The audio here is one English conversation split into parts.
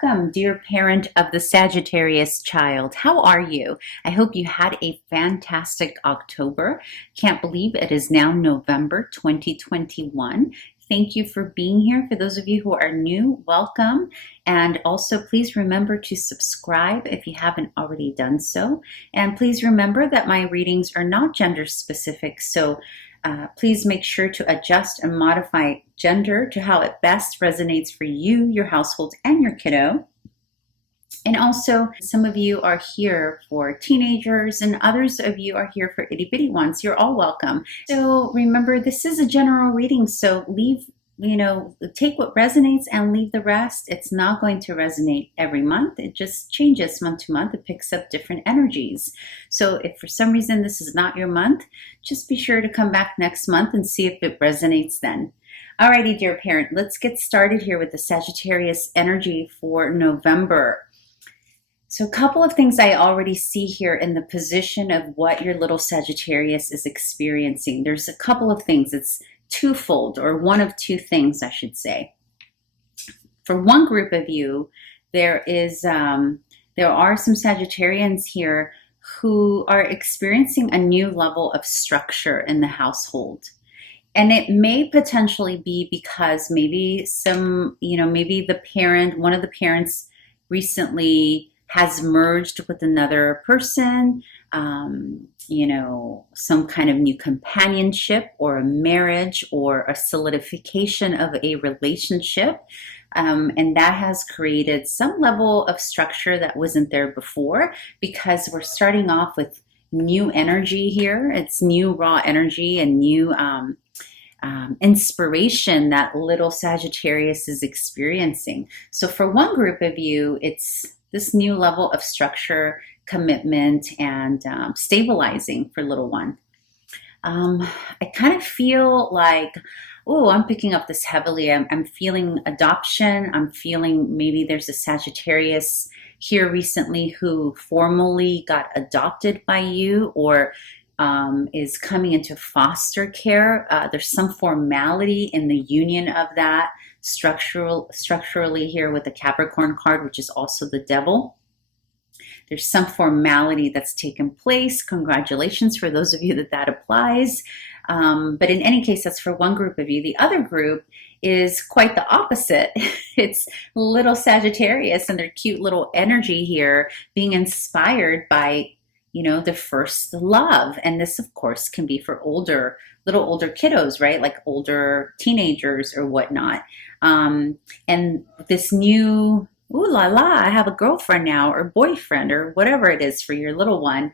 welcome, dear parent of the Sagittarius child. How are you? I hope you had a fantastic October. Can't believe it is now November 2021. Thank you for being here. For those of you who are new, welcome. And also, please remember to subscribe if you haven't already done so. And please remember that my readings are not gender specific, so please make sure to adjust and modify gender to how it best resonates for you, your household, and your kiddo. And also, some of you are here for teenagers and others of you are here for itty bitty ones. You're all welcome. So remember, this is a general reading, so take what resonates and leave the rest. It's not going to resonate every month. It just changes month to month. It picks up different energies. So if for some reason this is not your month, just be sure to come back next month and see if it resonates then. Alrighty, dear parent, let's get started here with the Sagittarius energy for November. So a couple of things I already see here in the position of what your little Sagittarius is experiencing. There's a couple of things. It's twofold, or one of two things, I should say. For one group of you, there are some Sagittarians here who are experiencing a new level of structure in the household. And it may potentially be because maybe maybe one of the parents recently has merged with another person, some kind of new companionship or a marriage or a solidification of a relationship. And that has created some level of structure that wasn't there before, because we're starting off with new energy here. It's new raw energy and new inspiration that little Sagittarius is experiencing. So for one group of you, it's this new level of structure, commitment, and stabilizing for little one. I kind of feel like, I'm picking up this heavily. I'm feeling adoption. I'm feeling maybe there's a Sagittarius here recently who formally got adopted by you, or is coming into foster care. There's some formality in the union of that structurally here with the Capricorn card, which is also the devil. There's some formality that's taken place. Congratulations for those of you that applies. But in any case, that's for one group of you. The other group is quite the opposite. It's little Sagittarius and their cute little energy here being inspired by the first love. And this, of course, can be for little older kiddos, right? Like older teenagers or whatnot. And this new, ooh la la, I have a girlfriend now, or boyfriend, or whatever it is for your little one,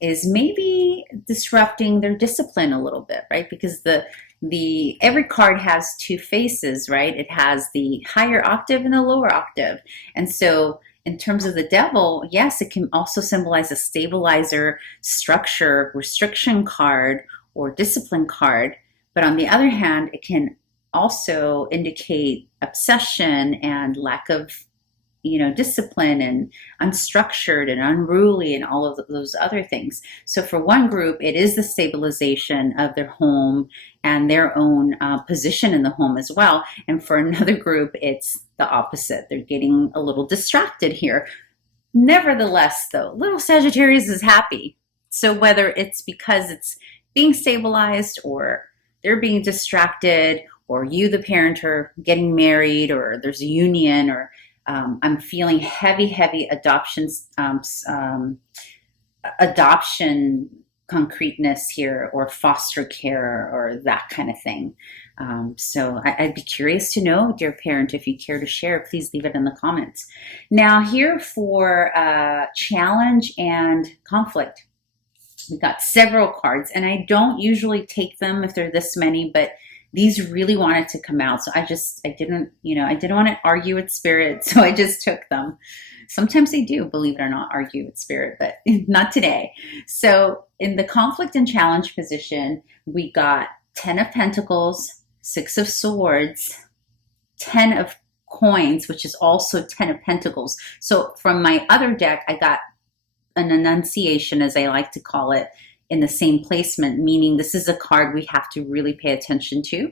is maybe disrupting their discipline a little bit, right? Because every card has two faces, right? It has the higher octave and the lower octave. And so in terms of the devil, yes, it can also symbolize a stabilizer, structure, restriction card, or discipline card. But on the other hand, it can also indicate obsession and lack of, discipline, and unstructured and unruly and all of those other things. So for one group, it is the stabilization of their home and their own position in the home as well. And for another group, it's the opposite. They're getting a little distracted here. Nevertheless, though, little Sagittarius is happy. So whether it's because it's being stabilized, or they're being distracted, or you, the parent, are getting married, or there's a union, or I'm feeling heavy adoption concreteness here, or foster care, or that kind of thing. So I'd be curious to know, dear parent, if you care to share, please leave it in the comments. Now here for challenge and conflict. We got several cards, and I don't usually take them if they're this many, but these really wanted to come out. So I didn't want to argue with spirit. So I just took them. Sometimes they do, believe it or not, argue with spirit, but not today. So in the conflict and challenge position, we got 10 of Pentacles, 6 of Swords, 10 of Coins, which is also 10 of Pentacles. So from my other deck, I got an Annunciation, as I like to call it, in the same placement, meaning this is a card we have to really pay attention to,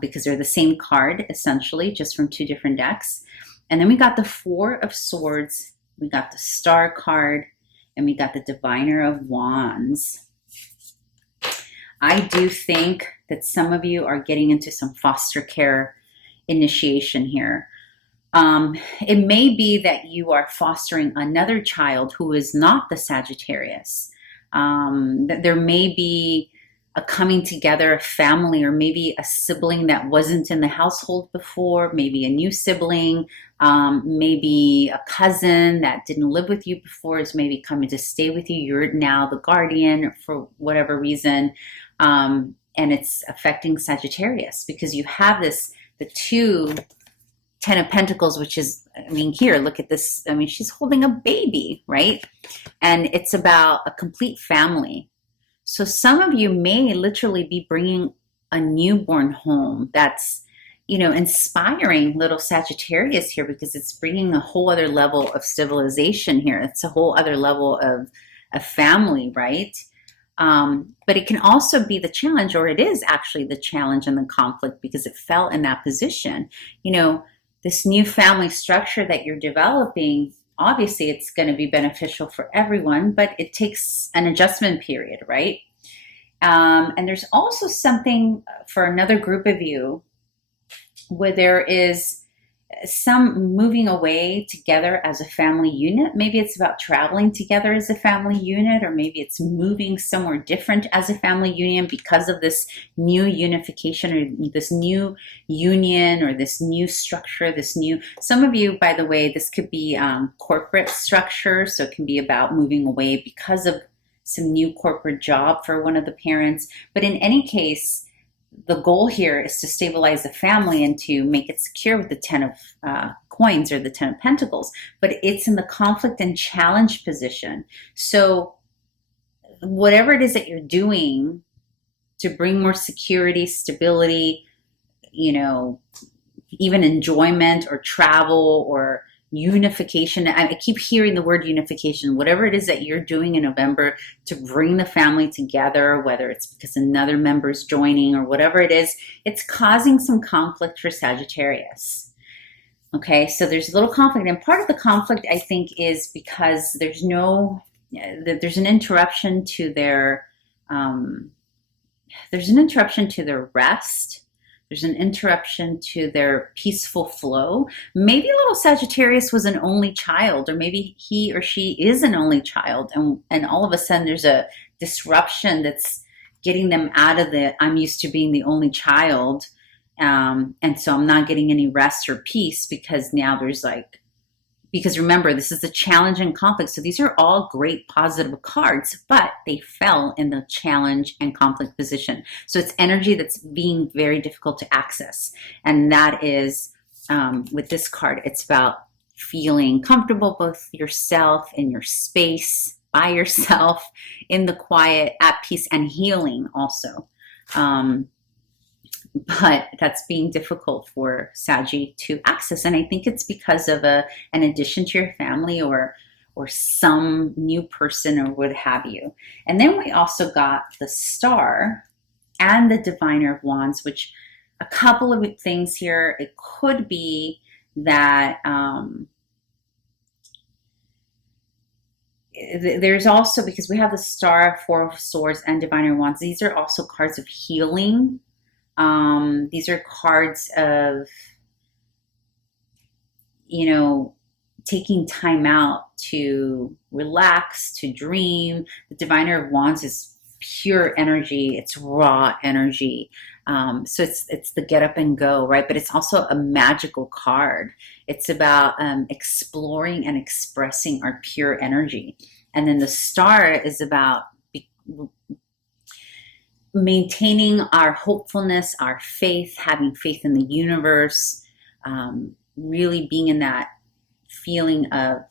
because they're the same card, essentially, just from two different decks. And then we got the Four of Swords, we got the Star card, and we got the Diviner of Wands. I do think that some of you are getting into some foster care initiation here. It may be that you are fostering another child who is not the Sagittarius. That there may be a coming together of family, or maybe a sibling that wasn't in the household before, maybe a new sibling, maybe a cousin that didn't live with you before is maybe coming to stay with you. You're now the guardian for whatever reason. And it's affecting Sagittarius because you have this, the two Ten of Pentacles, which is, I mean, here, look at this. I mean, she's holding a baby, right? And it's about a complete family. So some of you may literally be bringing a newborn home that's, you know, inspiring little Sagittarius here, because it's bringing a whole other level of civilization here. It's a whole other level of a family, right? But it can also be the challenge, or it is actually the challenge and the conflict, because it fell in that position. You know, this new family structure that you're developing, obviously it's going to be beneficial for everyone, but it takes an adjustment period, right? And there's also something for another group of you where there is some moving away together as a family unit. Maybe it's about traveling together as a family unit, or maybe it's moving somewhere different as a family union because of this new unification, or this new union, or this new structure, this new, some of you, by the way, this could be corporate structure. So it can be about moving away because of some new corporate job for one of the parents. But in any case, the goal here is to stabilize the family and to make it secure with the Ten of Coins, or the Ten of Pentacles. But it's in the conflict and challenge position. So whatever it is that you're doing to bring more security, stability, you know, even enjoyment or travel or unification. I keep hearing the word unification. Whatever it is that you're doing in November to bring the family together, whether it's because another member is joining or whatever it is, it's causing some conflict for Sagittarius. Okay, so there's a little conflict, and part of the conflict, I think, is because there's an interruption to their rest. There's an interruption to their peaceful flow. Maybe little Sagittarius was an only child, or maybe he or she is an only child, and all of a sudden there's a disruption that's getting them out of the, I'm used to being the only child, and so I'm not getting any rest or peace, because now there's like, because remember, this is a challenge and conflict. So these are all great positive cards, but they fell in the challenge and conflict position. So it's energy that's being very difficult to access. And that is, with this card, it's about feeling comfortable, both yourself in your space, by yourself, in the quiet, at peace, and healing also. But that's being difficult for Saggy to access. And I think it's because of an addition to your family, or some new person, or what have you. And then we also got the Star and the Diviner of Wands, which a couple of things here. It could be that there's also, because we have the Star, Four of Swords, and Diviner of Wands, these are also cards of healing. These are cards of, you know, taking time out to relax, to dream. The Diviner of Wands is pure energy. It's raw energy. So it's the get up and go, right? But it's also a magical card. It's about exploring and expressing our pure energy. And then the Star is about maintaining our hopefulness, our faith, having faith in the universe, really being in that feeling of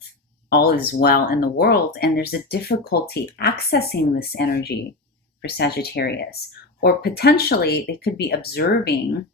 all is well in the world. And there's a difficulty accessing this energy for Sagittarius. Or potentially they could be observing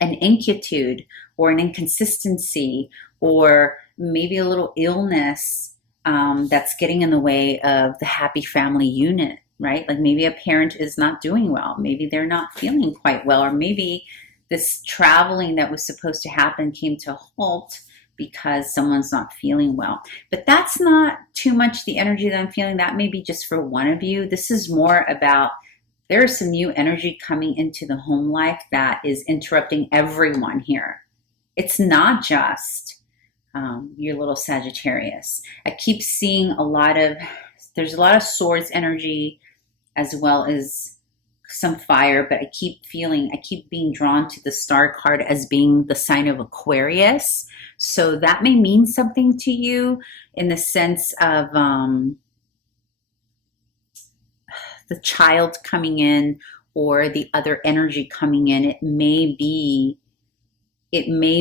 an inquietude or an inconsistency, or maybe a little illness that's getting in the way of the happy family unit. Right? Like maybe a parent is not doing well. Maybe they're not feeling quite well. Or maybe this traveling that was supposed to happen came to a halt because someone's not feeling well. But that's not too much the energy that I'm feeling. That may be just for one of you. This is more about there is some new energy coming into the home life that is interrupting everyone here. It's not just your little Sagittarius. I keep seeing there's a lot of swords energy as well as some fire, but I keep being drawn to the star card as being the sign of Aquarius. So that may mean something to you in the sense of the child coming in or the other energy coming in. It may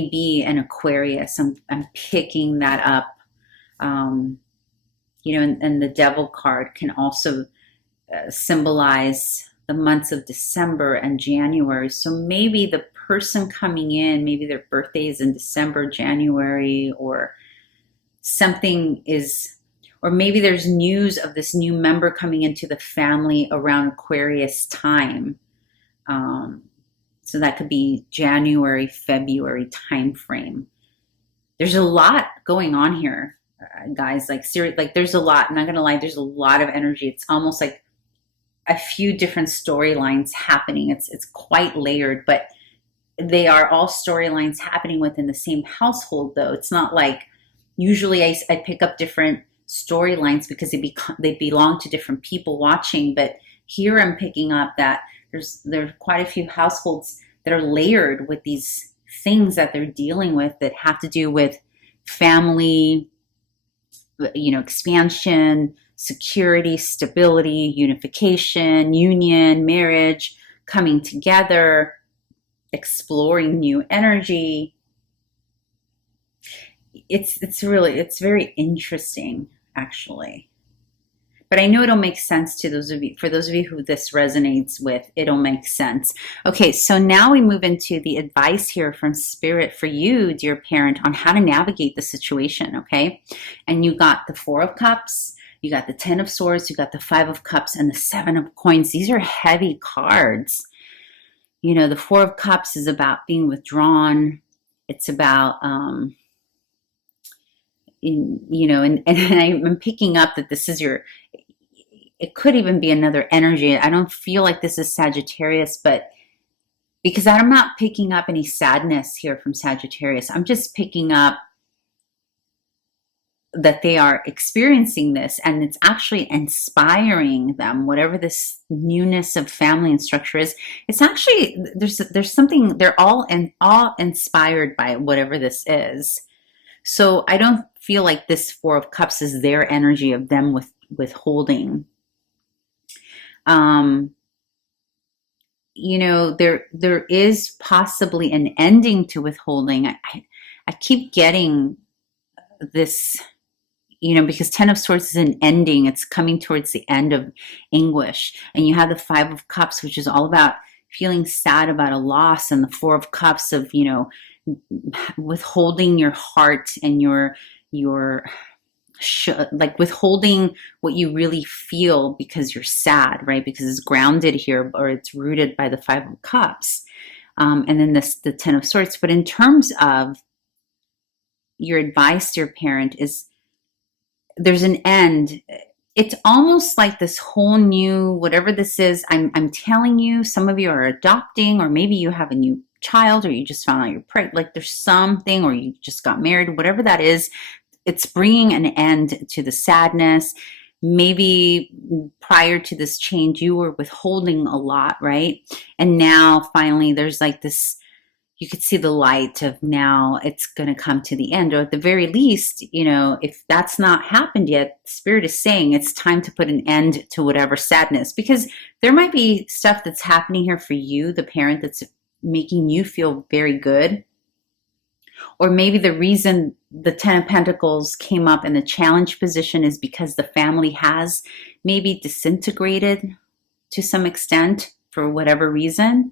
be an Aquarius. I'm picking that up. You know, and the Devil card can also symbolize the months of December and January. So maybe the person coming in, maybe their birthday is in December, January, or something is, or maybe there's news of this new member coming into the family around Aquarius time. So that could be January, February time frame. There's a lot going on here, guys. Like there's a lot. I'm not gonna lie. There's a lot of energy. It's almost like a few different storylines happening. It's quite layered, but they are all storylines happening within the same household. Though it's not like usually I pick up different storylines because they belong to different people watching. But here I'm picking up that there's quite a few households that are layered with these things that they're dealing with that have to do with family, you know, expansion, security, stability, unification, union, marriage, coming together, exploring new energy. It's very interesting, actually. But I know it'll make sense to those of you, for those of you who this resonates with, it'll make sense. Okay, so now we move into the advice here from Spirit for you, dear parent, on how to navigate the situation, okay? And you got the Four of Cups, you got the Ten of Swords, you got the Five of Cups, and the Seven of Coins. These are heavy cards. You know, the Four of Cups is about being withdrawn. It's about, and I'm picking up that this is it could even be another energy. I don't feel like this is Sagittarius, but because I'm not picking up any sadness here from Sagittarius, I'm just picking up that they are experiencing this and it's actually inspiring them. Whatever this newness of family and structure is, it's actually, there's something, they're all inspired by whatever this is. So I don't feel like this Four of Cups is their energy of them withholding. You know, there is possibly an ending to withholding. I keep getting this, you know, because Ten of Swords is an ending. It's coming towards the end of anguish. And you have the Five of Cups, which is all about feeling sad about a loss, and the Four of Cups of, you know, withholding your heart and your like withholding what you really feel because you're sad, right? Because it's grounded here, or it's rooted by the Five of Cups. And then the Ten of Swords. But in terms of your advice to your parent is there's an end. It's almost like this whole new, whatever this is, I'm telling you, some of you are adopting, or maybe you have a new child, or you just found out you're pregnant, like there's something, or you just got married, whatever that is, it's bringing an end to the sadness. Maybe prior to this change, you were withholding a lot, right? And now finally there's like this, you could see the light of now it's going to come to the end, or at the very least, you know, if that's not happened yet, Spirit is saying it's time to put an end to whatever sadness, because there might be stuff that's happening here for you, the parent, that's making you feel very good. Or maybe the reason the Ten of Pentacles came up in the challenge position is because the family has maybe disintegrated to some extent for whatever reason.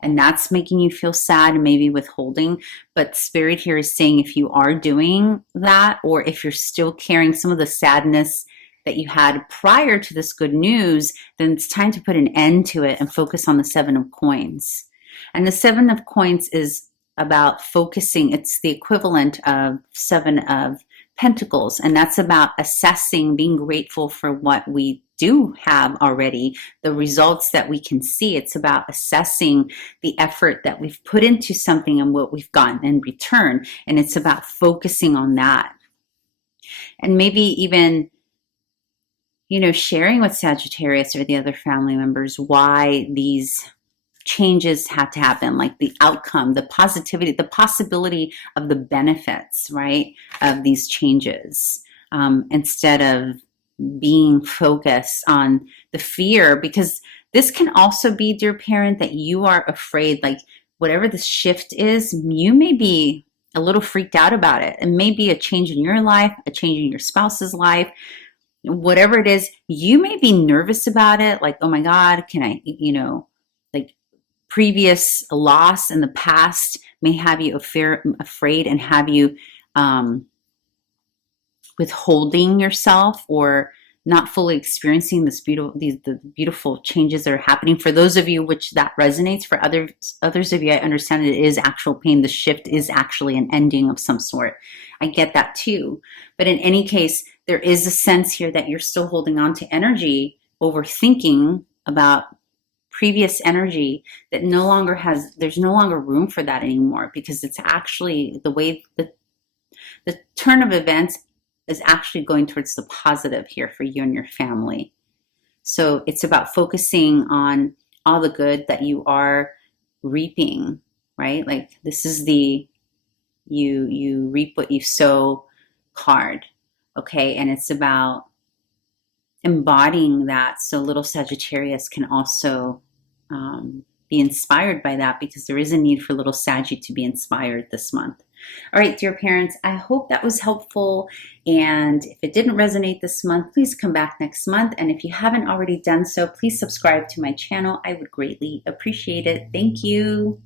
And that's making you feel sad and maybe withholding. But Spirit here is saying if you are doing that, or if you're still carrying some of the sadness that you had prior to this good news, then it's time to put an end to it and focus on the Seven of Coins. And the Seven of Coins is about focusing. It's the equivalent of Seven of Pentacles, and that's about assessing, being grateful for what we do have already, the results that we can see. It's about assessing the effort that we've put into something and what we've gotten in return, and it's about focusing on that. And maybe even, you know, sharing with Sagittarius or the other family members why these changes had to happen, like the outcome, the positivity, the possibility of the benefits, right, of these changes, instead of being focused on the fear. Because this can also be, dear parent, that you are afraid, like whatever the shift is, you may be a little freaked out about it. It may be a change in your life, a change in your spouse's life, whatever it is. You may be nervous about it, like, oh my God, can I, you know, like previous loss in the past may have you afraid and have you withholding yourself or not fully experiencing this the beautiful changes that are happening. For those of you which that resonates, for others of you, I understand it is actual pain. The shift is actually an ending of some sort. I get that too. But in any case, there is a sense here that you're still holding on to energy, overthinking about previous energy that there's no longer room for that anymore, because it's actually the way the turn of events is actually going towards the positive here for you and your family. So it's about focusing on all the good that you are reaping, right? Like this is the you reap what you sow card, okay? And it's about embodying that so little Sagittarius can also be inspired by that, because there is a need for little Saggy to be inspired this month. All right, dear parents, I hope that was helpful. And if it didn't resonate this month, please come back next month. And if you haven't already done so, please subscribe to my channel. I would greatly appreciate it. Thank you.